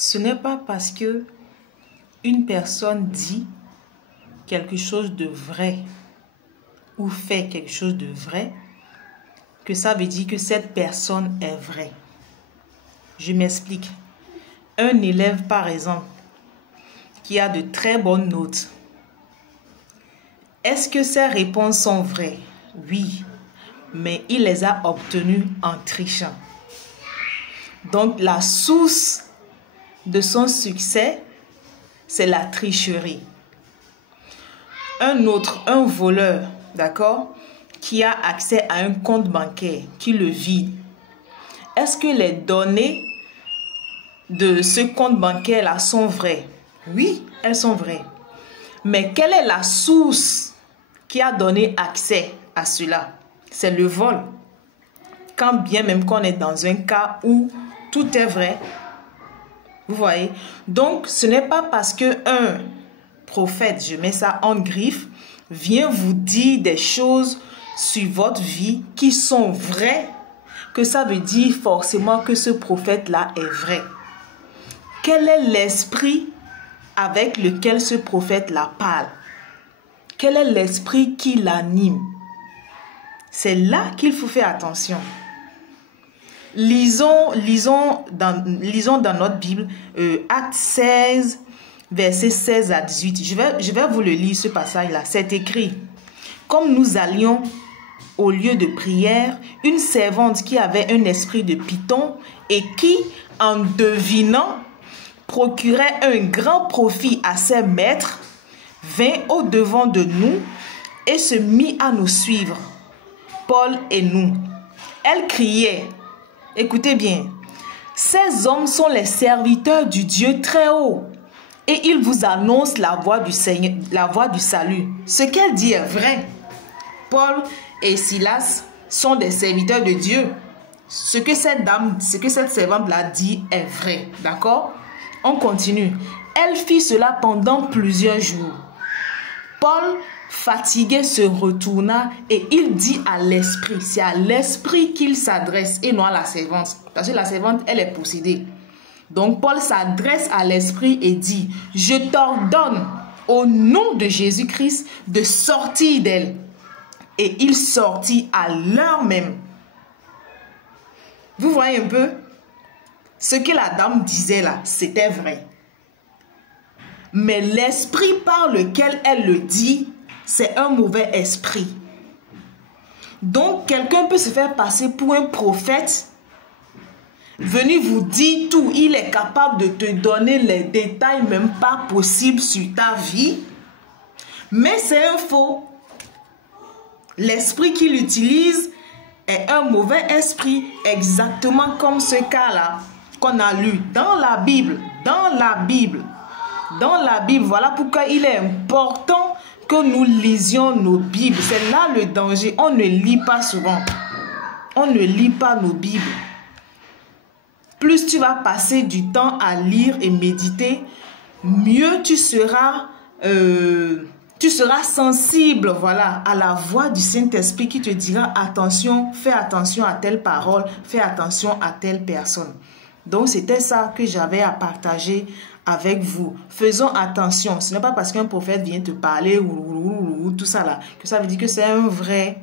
Ce n'est pas parce que une personne dit quelque chose de vrai ou fait quelque chose de vrai que ça veut dire que cette personne est vraie. Je m'explique. Un élève, par exemple, qui a de très bonnes notes, est-ce que ses réponses sont vraies? Oui, mais il les a obtenues en trichant. Donc, la source de son succès, c'est la tricherie. Un voleur, d'accord, qui a accès à un compte bancaire, qui le vide. Est-ce que les données de ce compte bancaire-là sont vraies? Oui, elles sont vraies. Mais quelle est la source qui a donné accès à cela? C'est le vol. Quand bien même qu'on est dans un cas où tout est vrai. Vous voyez? Donc, ce n'est pas parce qu'un prophète, je mets ça en griffe, vient vous dire des choses sur votre vie qui sont vraies, que ça veut dire forcément que ce prophète-là est vrai. Quel est l'esprit avec lequel ce prophète-là parle? Quel est l'esprit qui l'anime? C'est là qu'il faut faire attention. Lisons dans notre Bible, Actes 16, versets 16 à 18. Je vais vous le lire, ce passage-là. C'est écrit: comme nous allions au lieu de prière, une servante qui avait un esprit de python et qui, en devinant, procurait un grand profit à ses maîtres, vint au-devant de nous et se mit à nous suivre, Paul et nous. Elle criait, écoutez bien, ces hommes sont les serviteurs du Dieu très haut et ils vous annoncent la voie du Seigneur, la voie du salut. Ce qu'elle dit est vrai. Paul et Silas sont des serviteurs de Dieu. Ce que cette servante-là dit est vrai. D'accord? On continue. Elle fit cela pendant plusieurs jours. Paul, fatigué, se retourna et il dit à l'esprit, c'est à l'esprit qu'il s'adresse et non à la servante. Parce que la servante, elle est possédée. Donc Paul s'adresse à l'esprit et dit, je t'ordonne au nom de Jésus-Christ de sortir d'elle. Et il sortit à l'heure même. Vous voyez un peu? Ce que la dame disait là, c'était vrai. Mais l'esprit par lequel elle le dit, c'est un mauvais esprit. Donc, quelqu'un peut se faire passer pour un prophète, venir vous dire tout. Il est capable de te donner les détails même pas possibles sur ta vie. Mais c'est un faux. L'esprit qu'il utilise est un mauvais esprit, exactement comme ce cas-là qu'on a lu dans la Bible. Dans la Bible, voilà pourquoi il est important que nous lisions nos Bibles. C'est là le danger. On ne lit pas souvent. On ne lit pas nos Bibles. Plus tu vas passer du temps à lire et méditer, mieux tu seras sensible, voilà, à la voix du Saint-Esprit qui te dira attention, fais attention à telle parole, fais attention à telle personne. Donc, c'était ça que j'avais à partager avec vous. Faisons attention. Ce n'est pas parce qu'un prophète vient te parler ou tout ça là, que ça veut dire que c'est un vrai